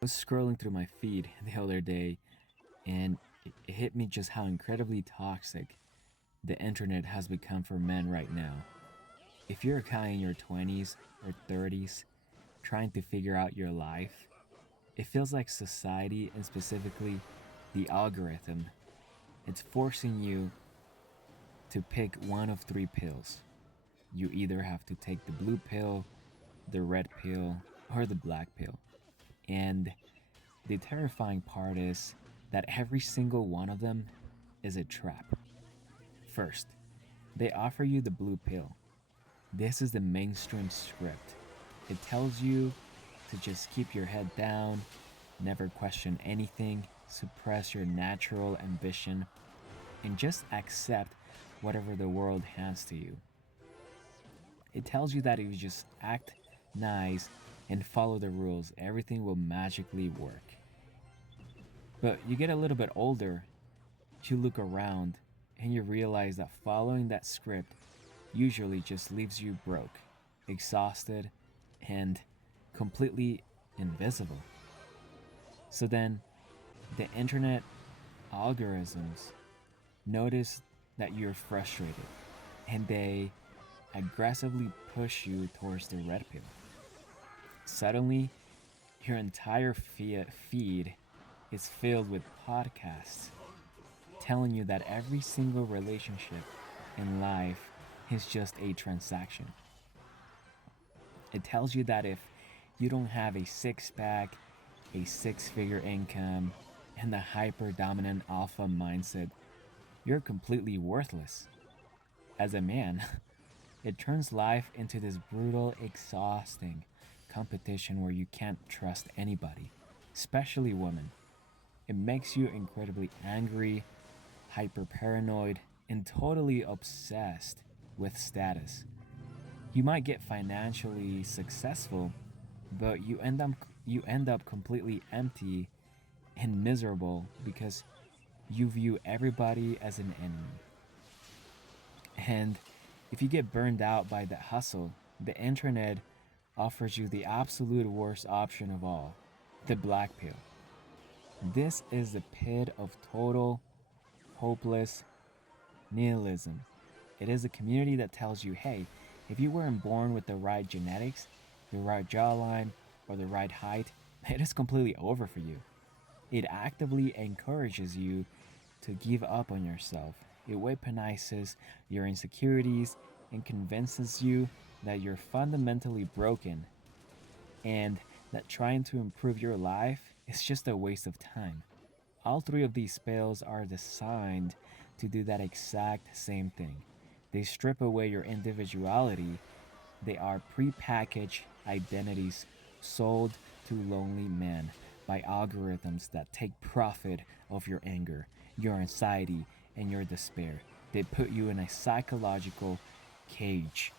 was scrolling through my feed the other day, and it hit me just how incredibly toxic the internet has become for men right now. If you're a guy in your 20s or 30s trying to figure out your life, it feels like society, and specifically the algorithm, it's forcing you to pick one of three pills. You either have to take the blue pill, the red pill, or the black pill. And the terrifying part is that every single one of them is a trap. First, they offer you the blue pill. This is the mainstream script. It tells you to just keep your head down, never question anything, suppress your natural ambition, and just accept whatever the world hands to you. It tells you that if you just act nice and follow the rules, everything will magically work. But you get a little bit older, you look around, and you realize that following that script usually just leaves you broke, exhausted, and completely invisible. So then, the internet algorithms notice that you're frustrated, and they aggressively push you towards the red pill. Suddenly, your entire feed is filled with podcasts telling you that every single relationship in life is just a transaction. It tells you that if you don't have a six pack, a six figure income, and a hyper dominant alpha mindset, you're completely worthless. As a man, it turns life into this brutal, exhausting competition where you can't trust anybody, especially women. It makes you incredibly angry, hyper paranoid, and totally obsessed with status. You might get financially successful, but you end up completely empty and miserable because you view everybody as an enemy. And if you get burned out by that hustle, the internet offers you the absolute worst option of all, the black pill. This is the pit of total, hopeless nihilism. It is a community that tells you, hey, if you weren't born with the right genetics, the right jawline, or the right height, it is completely over for you. It actively encourages you to give up on yourself. It weaponizes your insecurities and convinces you that you're fundamentally broken and that trying to improve your life is just a waste of time. All three of these spells are designed to do that exact same thing. They strip away your individuality. They are prepackaged identities sold to lonely men by algorithms that take profit of your anger, your anxiety, and your despair. They put you in a psychological cage.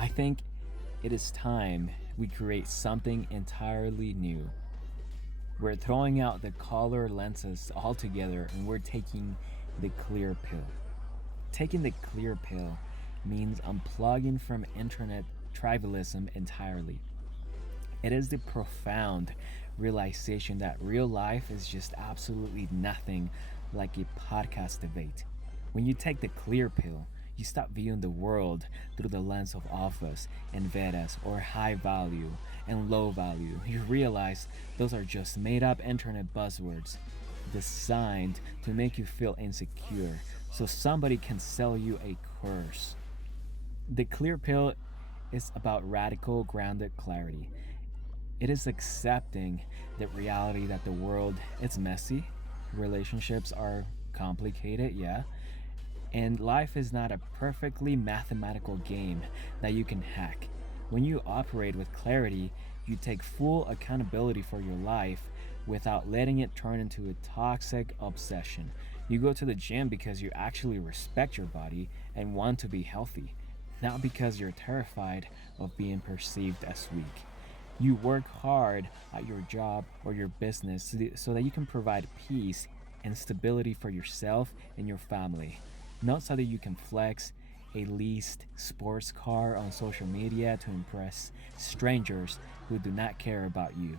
I think it is time we create something entirely new. We're throwing out the color lenses altogether and we're taking the clear pill. Taking the clear pill means unplugging from internet tribalism entirely. It is the profound realization that real life is just absolutely nothing like a podcast debate. When you take the clear pill, you stop viewing the world through the lens of alphas and vedas or high value and low value. You realize those are just made up internet buzzwords designed to make you feel insecure so somebody can sell you a curse. The clear pill is about radical, grounded clarity. It is accepting the reality that the world is messy, relationships are complicated, yeah, and life is not a perfectly mathematical game that you can hack. When you operate with clarity, you take full accountability for your life without letting it turn into a toxic obsession. You go to the gym because you actually respect your body and want to be healthy, not because you're terrified of being perceived as weak. You work hard at your job or your business so that you can provide peace and stability for yourself and your family, not so that you can flex a leased sports car on social media to impress strangers who do not care about you.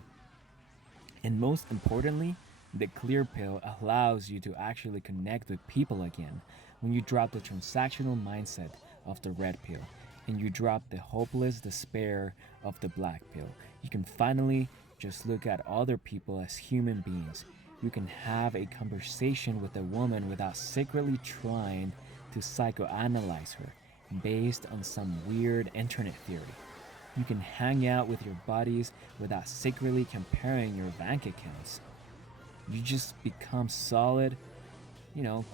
And most importantly, the clear pill allows you to actually connect with people again when you drop the transactional mindset of the red pill and you drop the hopeless despair of the black pill. You can finally just look at other people as human beings. You can have a conversation with a woman without secretly trying to psychoanalyze her based on some weird internet theory. You can hang out with your buddies without secretly comparing your bank accounts. You just become solid,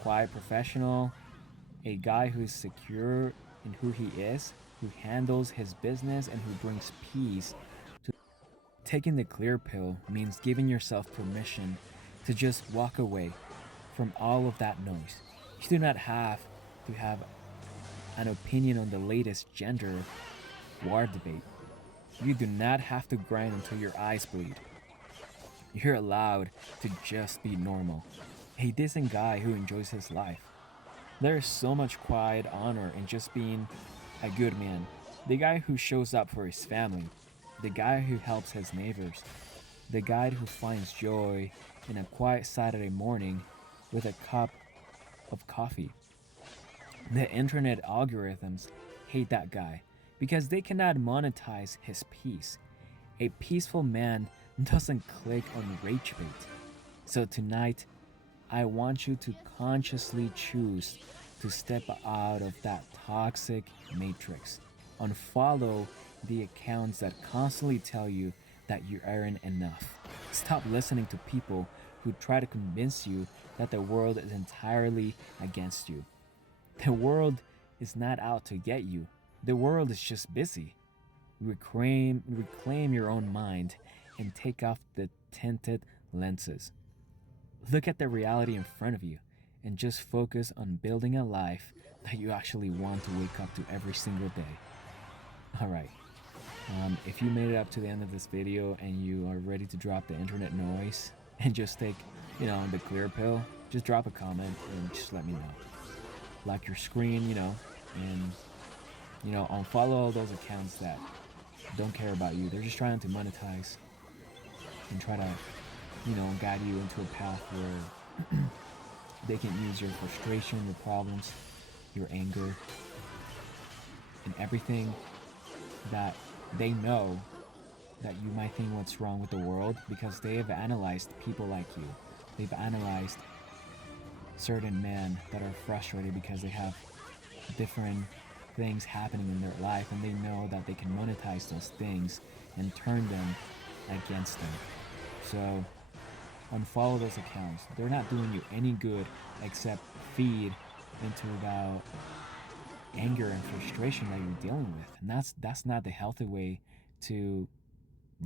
quiet professional, a guy who is secure in who he is, who handles his business, and who brings peace to. Taking the clear pill means giving yourself permission to just walk away from all of that noise. You do not have to have an opinion on the latest gender war debate. You do not have to grind until your eyes bleed. You're allowed to just be normal. A decent guy who enjoys his life. There is so much quiet honor in just being a good man. The guy who shows up for his family. The guy who helps his neighbors. The guy who finds joy in a quiet Saturday morning with a cup of coffee. The internet algorithms hate that guy because they cannot monetize his peace. A peaceful man doesn't click on rage bait. So tonight, I want you to consciously choose to step out of that toxic matrix. Unfollow the accounts that constantly tell you that you aren't enough. Stop listening to people who try to convince you that the world is entirely against you. The world is not out to get you. The world is just busy. Reclaim your own mind and take off the tinted lenses. Look at the reality in front of you and just focus on building a life that you actually want to wake up to every single day. Alright, if you made it up to the end of this video and you are ready to drop the internet noise and just take, the clear pill, just drop a comment and just let me know. Like your screen, and, unfollow all those accounts that don't care about you. They're just trying to monetize and try to, guide you into a path where they can use your frustration, your problems, your anger, and everything that they know that you might think what's wrong with the world because they have analyzed people like you. They've analyzed certain men that are frustrated because they have different things happening in their life and they know that they can monetize those things and turn them against them. So unfollow those accounts. They're not doing you any good except feed into that anger and frustration that you're dealing with. And that's not the healthy way to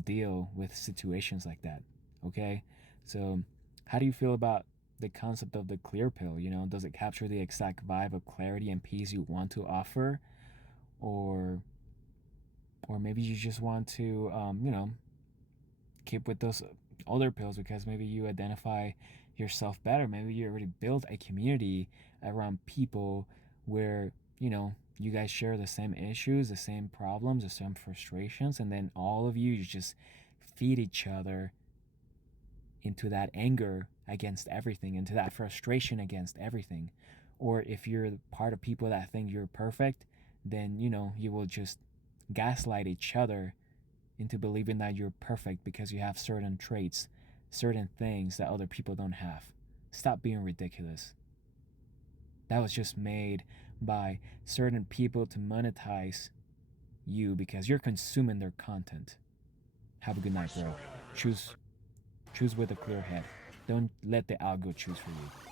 deal with situations like that. Okay? So how do you feel about the concept of the clear pill? Does it capture the exact vibe of clarity and peace you want to offer? Or maybe you just want to keep with those other pills because maybe you identify yourself better. Maybe you already built a community around people where you guys share the same issues, the same problems, the same frustrations, and then all of you just feed each other into that anger against everything, into that frustration against everything. Or if you're part of people that think you're perfect, then you will just gaslight each other into believing that you're perfect because you have certain traits, certain things that other people don't have. Stop being ridiculous. That was just made by certain people to monetize you because you're consuming their content. Have a good night, bro. Choose with a clear head. Don't let the algo choose for you.